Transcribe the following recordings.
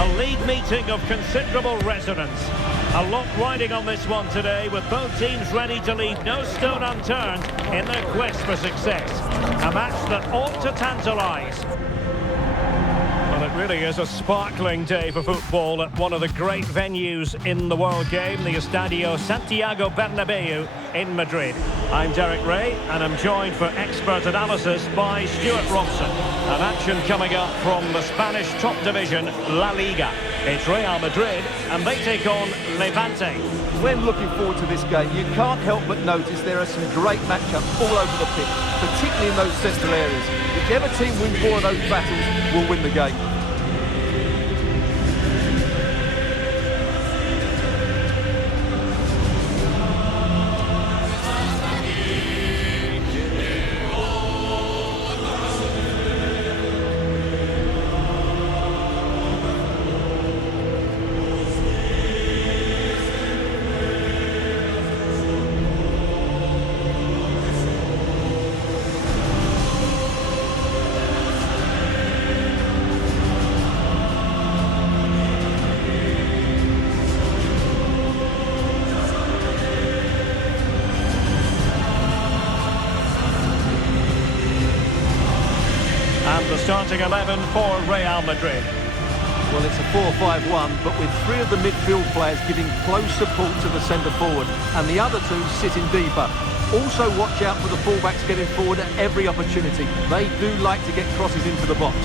A league meeting of considerable resonance. A lot riding on this one today, with both teams ready to leave no stone unturned in their quest for success. A match that ought to tantalise. Well, it really is a sparkling day for football at one of the great venues in the world game, the Estadio Santiago Bernabeu in Madrid. I'm Derek Ray, and I'm joined for expert analysis by Stuart Robson. An action coming up from the Spanish top division, La Liga. It's Real Madrid, and they take on Levante. When looking forward to this game, you can't help but notice there are some great matchups all over the pitch, particularly in those central areas. Whichever team wins more of those battles will win the game. The starting 11 for Real Madrid. Well, it's a 4-5-1, but with three of the midfield players giving close support to the centre forward, and the other two sitting deeper. Also watch out for the fullbacks getting forward at every opportunity. They do like to get crosses into the box.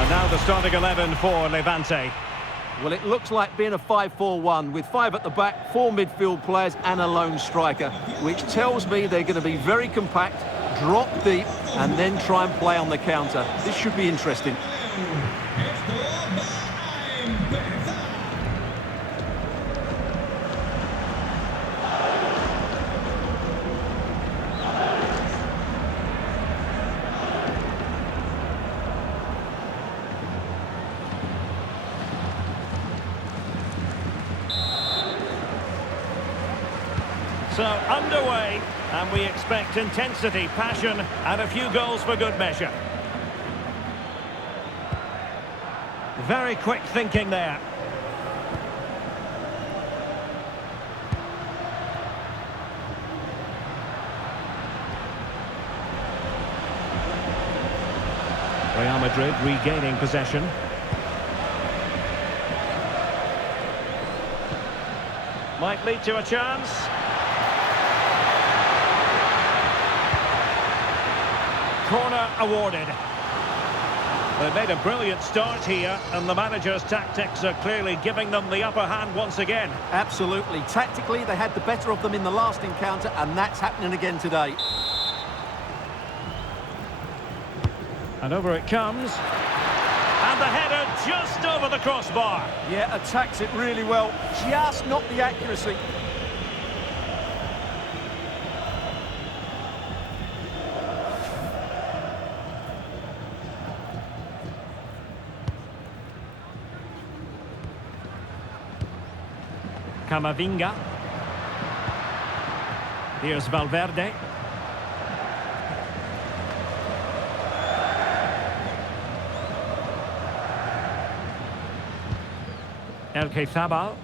And now the starting 11 for Levante. Well, it looks like being a 5-4-1 with five at the back, four midfield players and a lone striker, which tells me they're going to be very compact, drop deep, and then try and play on the counter. This should be interesting. So, underway, and we expect intensity, passion, and a few goals for good measure. Very quick thinking there. Real Madrid regaining possession. Might lead to a chance. Corner awarded. They made a brilliant start here, and the manager's tactics are clearly giving them the upper hand once again. Absolutely. Tactically, they had the better of them in the last encounter, and that's happening again today. And over it comes. And the header just over the crossbar. Yeah, attacks it really well. Just not the accuracy. Camavinga. Here's Valverde. El Quezabal.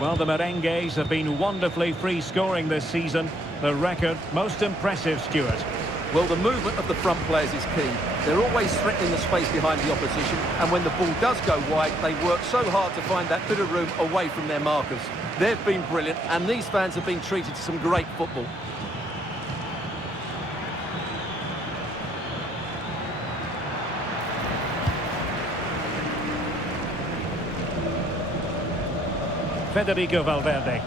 Well, the Merengues have been wonderfully free-scoring this season. The record most impressive, Stuart. Well, the movement of the front players is key. They're always threatening the space behind the opposition, and when the ball does go wide, they work so hard to find that bit of room away from their markers. They've been brilliant, and these fans have been treated to some great football. Federico Valverde.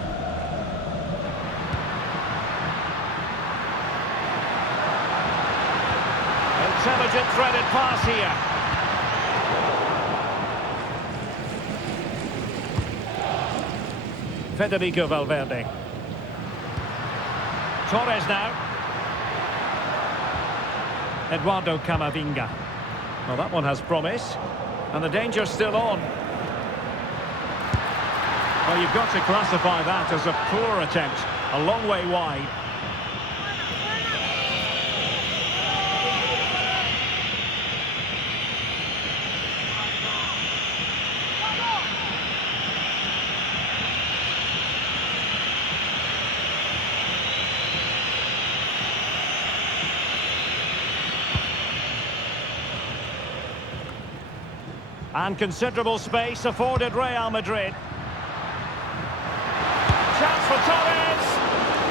Intelligent threaded pass here. Federico Valverde. Torres now. Eduardo Camavinga. Well, that one has promise. And the danger's still on. Well, you've got to classify that as a poor attempt. A long way wide. And considerable space afforded Real Madrid. Chance for Torres!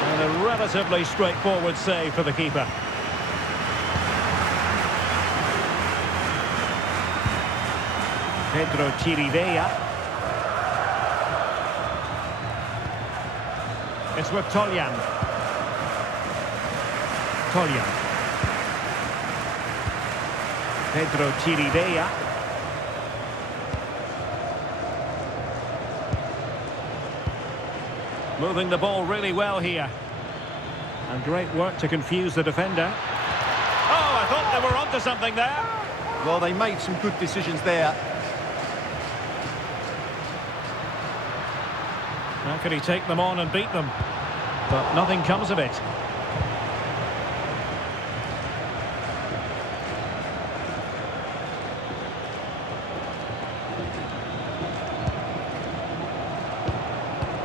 And a relatively straightforward save for the keeper. Pedro Chirivella. It's with Toljan. Pedro Chirivella. Moving the ball really well here. And great work to confuse the defender. Oh, I thought they were onto something there. Well, they made some good decisions there. How could he take them on and beat them? But nothing comes of it.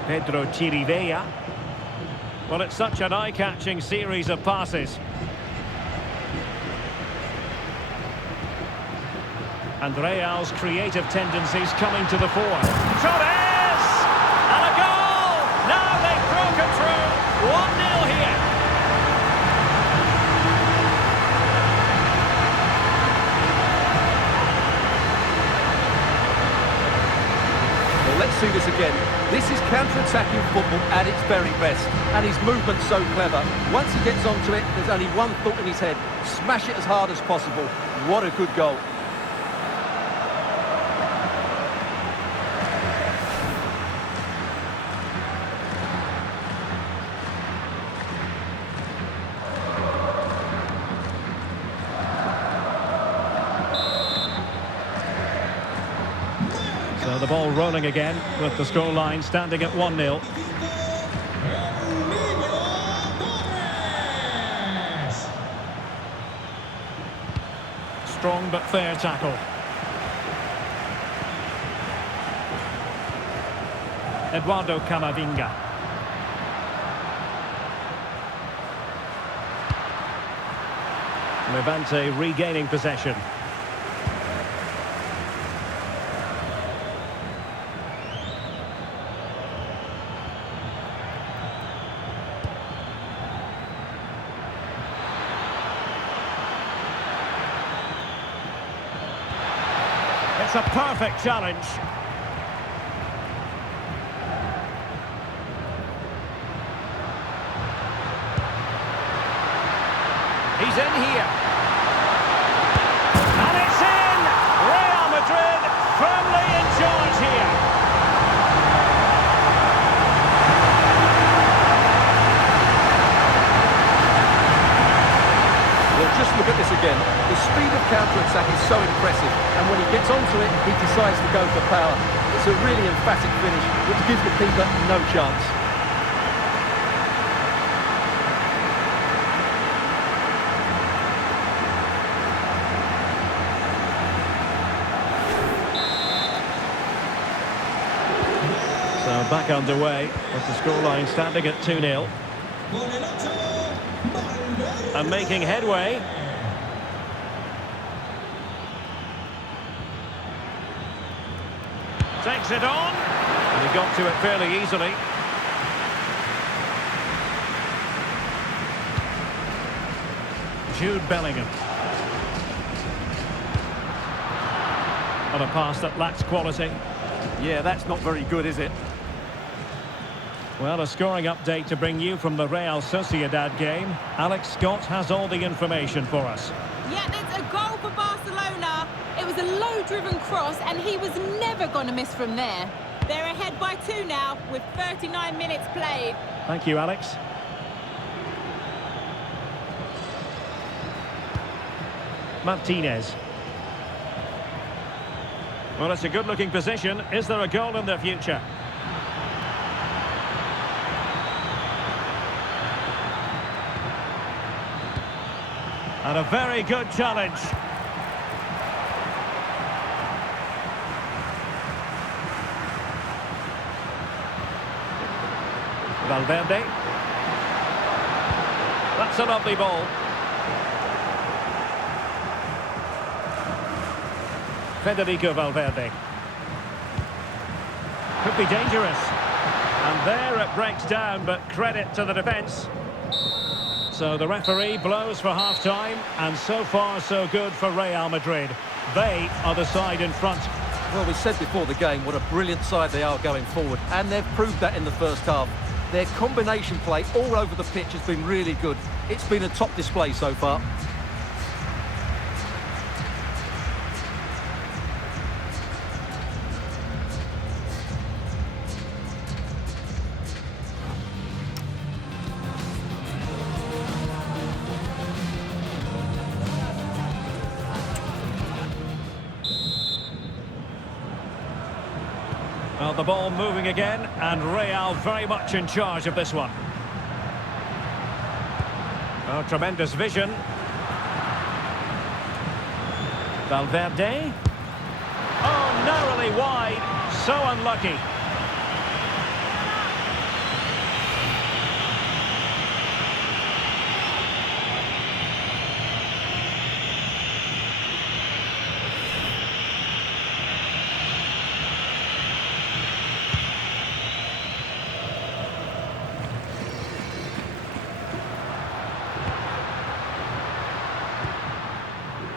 Pedro Chirivella. Well, it's such an eye-catching series of passes. And Real's creative tendencies coming to the fore. Torres! And a goal! Now they've broken through. 1-0 here. Well, let's see this again. This is counter-attacking football at its very best, and his movement's so clever. Once he gets onto it, there's only one thought in his head: smash it as hard as possible. What a good goal. So the ball rolling again with the scoreline standing at 1-0. Strong but fair tackle. Eduardo Camavinga. Levante regaining possession. It's a perfect challenge. He's in here. And it's in! Real Madrid firmly in charge here. Well, just look at this again. The speed of counter-attack is so impressive, and when he gets onto it, he decides to go for power. It's a really emphatic finish, which gives the keeper no chance. So back underway with the scoreline standing at 2-0. And making headway. Takes it on. And he got to it fairly easily. Jude Bellingham. On a pass that lacks quality. Yeah, that's not very good, is it? Well, a scoring update to bring you from the Real Sociedad game. Alex Scott has all the information for us. Yeah, it's a goal for Barcelona. It was a low-driven cross, and he was never going to miss from there. They're ahead by 2 now, with 39 minutes played. Thank you, Alex. Martinez. Well, it's a good-looking position. Is there a goal in the future? And a very good challenge. Valverde. That's a lovely ball. Federico Valverde. Could be dangerous. And there it breaks down, but credit to the defence. So the referee blows for half-time, and so far so good for Real Madrid. They are the side in front. Well, we said before the game what a brilliant side they are going forward, and they've proved that in the first half. Their combination play all over the pitch has been really good. It's been a top display so far. Well, the ball moving again, and Real very much in charge of this one. Oh, tremendous vision. Valverde. Oh, narrowly wide. So unlucky.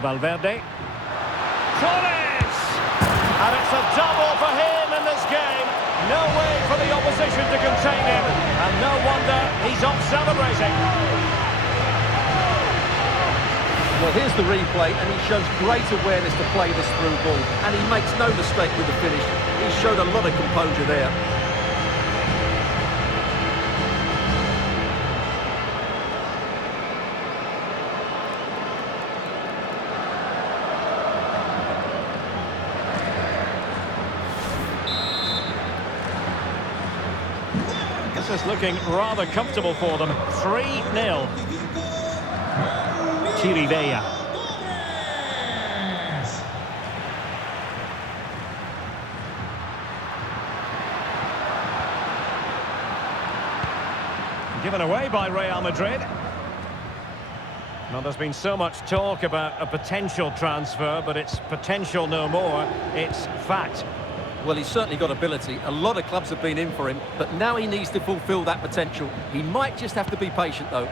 Valverde. Torres! And it's a double for him in this game. No way for the opposition to contain him. And no wonder he's off celebrating. Well, here's the replay, and he shows great awareness to play this through ball. And he makes no mistake with the finish. He showed a lot of composure there. This is looking rather comfortable for them. 3-0. Chirivella. Given away by Real Madrid. Well, there's been so much talk about a potential transfer, but it's potential no more. It's fact. Well, he's certainly got ability. A lot of clubs have been in for him, but now he needs to fulfil that potential. He might just have to be patient, though.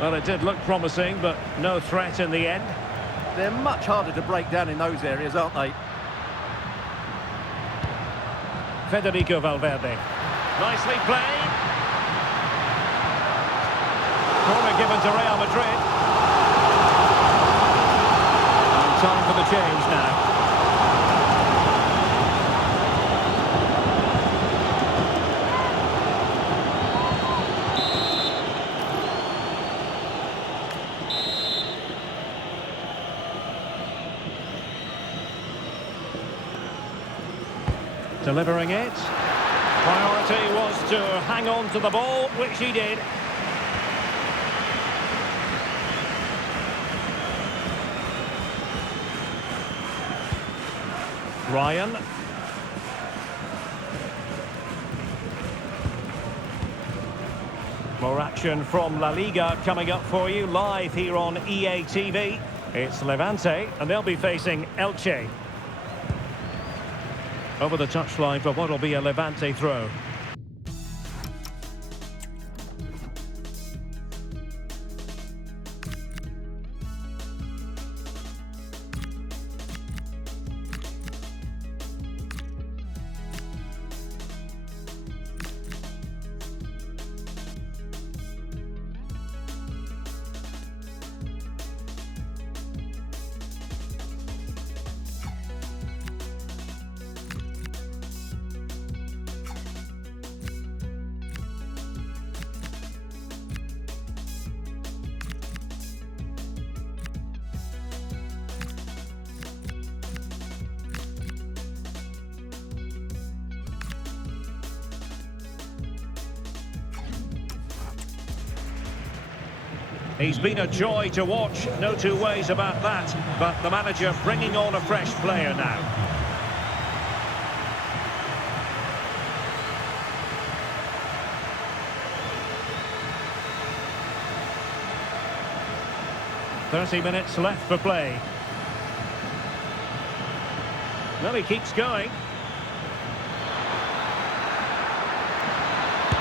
Well, it did look promising, but no threat in the end. They're much harder to break down in those areas, aren't they? Federico Valverde. Nicely played. Corner given to Real Madrid. And time for the change now. Delivering it. Priority was to hang on to the ball, which he did. Ryan. More action from Laliga coming up for you live here on EA TV. It's Levante, and they'll be facing Elche. Over the touchline for what will be a Levante throw. He's been a joy to watch, no two ways about that, but the manager bringing on a fresh player now. 30 minutes left for play. Well, he keeps going.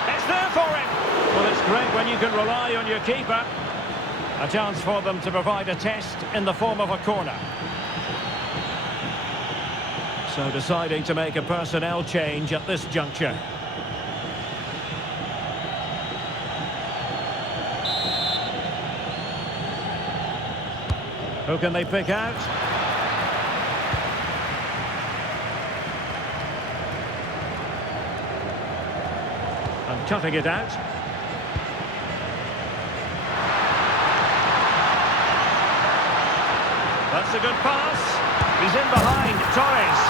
It's there for him. Well, it's great when you can rely on your keeper. A chance for them to provide a test in the form of a corner. So deciding to make a personnel change at this juncture. Who can they pick out? And cutting it out. That's a good pass. He's in behind, Torres.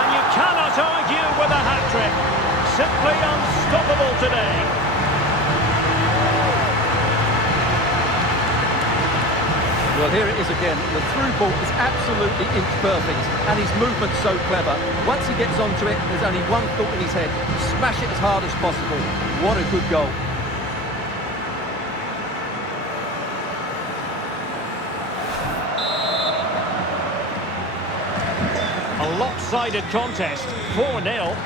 And you cannot argue with a hat-trick. Simply unstoppable today. Well, here it is again. The through ball is absolutely inch perfect, and his movement's so clever. Once he gets onto it, there's only one thought in his head: smash it as hard as possible. What a good goal. A lopsided contest, 4-0.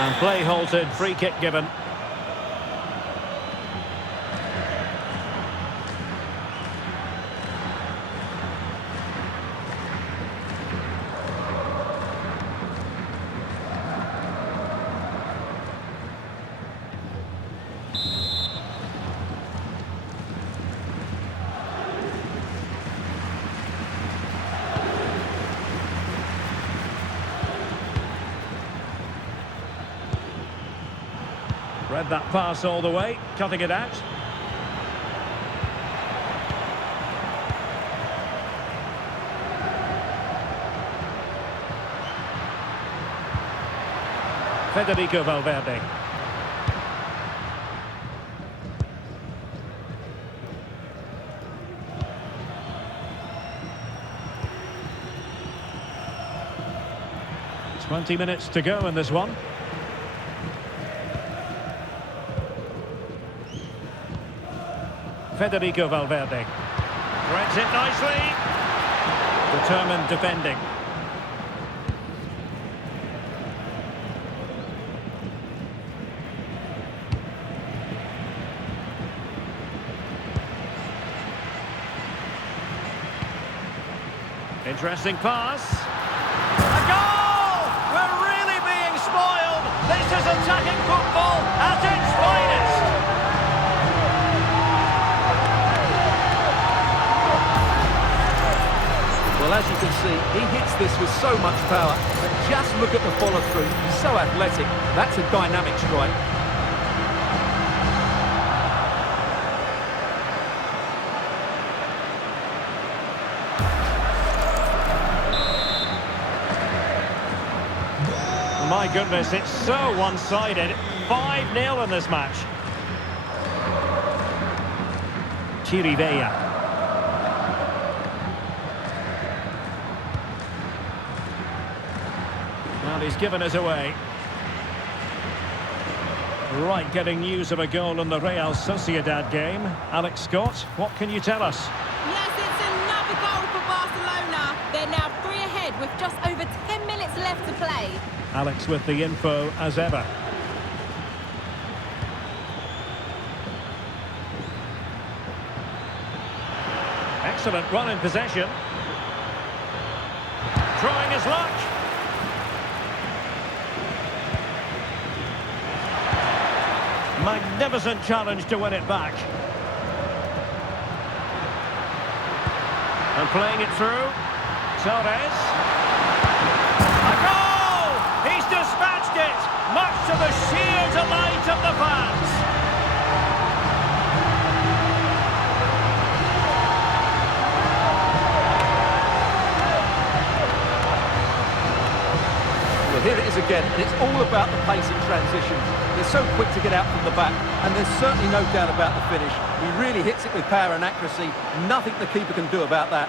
And play halted, free kick given. Read that pass all the way, cutting it out. Federico Valverde. Twenty minutes to go in this one. Federico Valverde. Threads it nicely. Determined defending. Interesting pass. A goal! We're really being spoiled. This is attacking football at its finest. Well, as you can see, he hits this with so much power. But just look at the follow-through. He's so athletic. That's a dynamic strike. My goodness, it's so one-sided. 5-0 in this match. Chirivella. Well, he's given us away. Right, getting news of a goal in the Real Sociedad game. Alex Scott, what can you tell us? Yes, it's another goal for Barcelona. They're now 3 ahead with just over 10 minutes left to play. Alex with the info as ever. Excellent run in possession. Trying his luck. Magnificent challenge to win it back. And playing it through. Torres. A goal! He's dispatched it, much to the sheer delight of the fans. Well, here it is again, and it's all about the pace and transition. They're so quick to get out from the back, and there's certainly no doubt about the finish. He really hits it with power and accuracy. Nothing the keeper can do about that.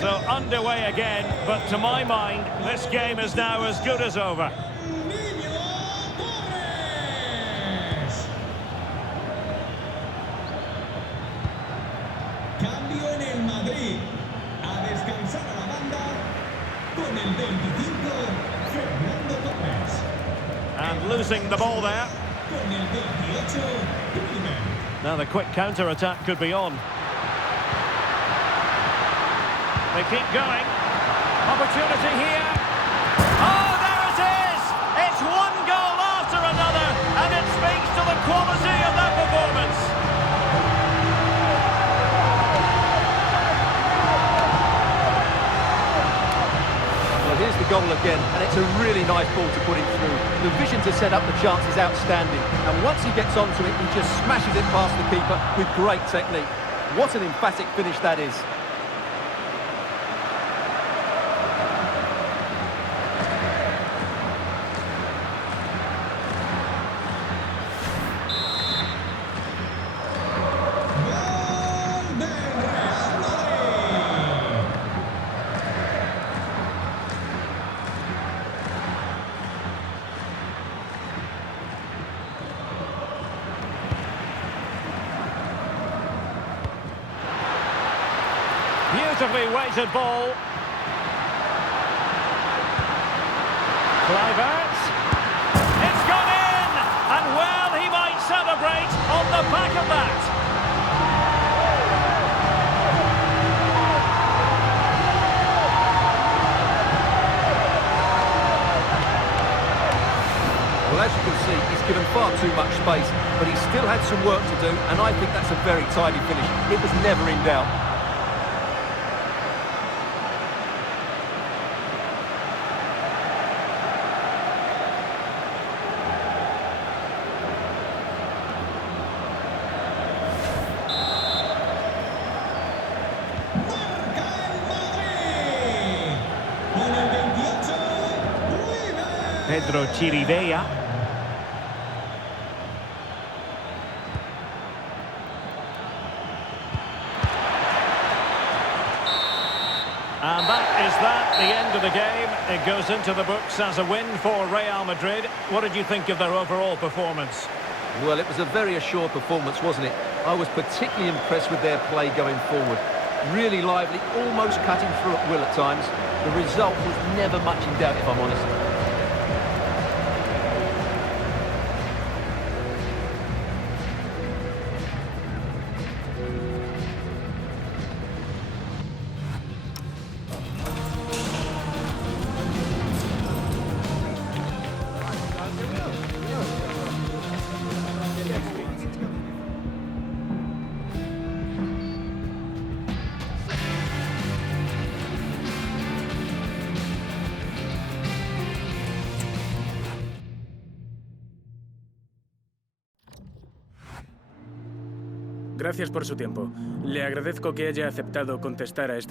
So underway again, but to my mind, this game is now as good as over. Cambio en el Madrid. A descansar a la banda con el 25, Fernando Torres. And losing the ball there. Con el 28, Laliga. Now the quick counter-attack could be on. They keep going. Opportunity here. Oh, there it is! It's one goal after another, and it speaks to the quality of that performance. Well, here's the goal again, and it's a really nice ball to put it through. The vision to set up the chance is outstanding, and once he gets onto it, he just smashes it past the keeper with great technique. What an emphatic finish that is. Gol del Real Madrid. Beautifully weighted ball. Kluivert. It's gone in! And well, he might celebrate on the back of that. Well, as you can see, he's given far too much space, but he still had some work to do, and I think that's a very tidy finish. It was never in doubt. Marca el Madrid. Con el 28, Kluivert. Pedro Chirivella. And that, the end of the game. It goes into the books as a win for Real Madrid. What did you think of their overall performance? Well, it was a very assured performance, wasn't it? I was particularly impressed with their play going forward. Really lively, almost cutting through at will at times. The result was never much in doubt, if I'm honest. Gracias por su tiempo. Le agradezco que haya aceptado contestar a estas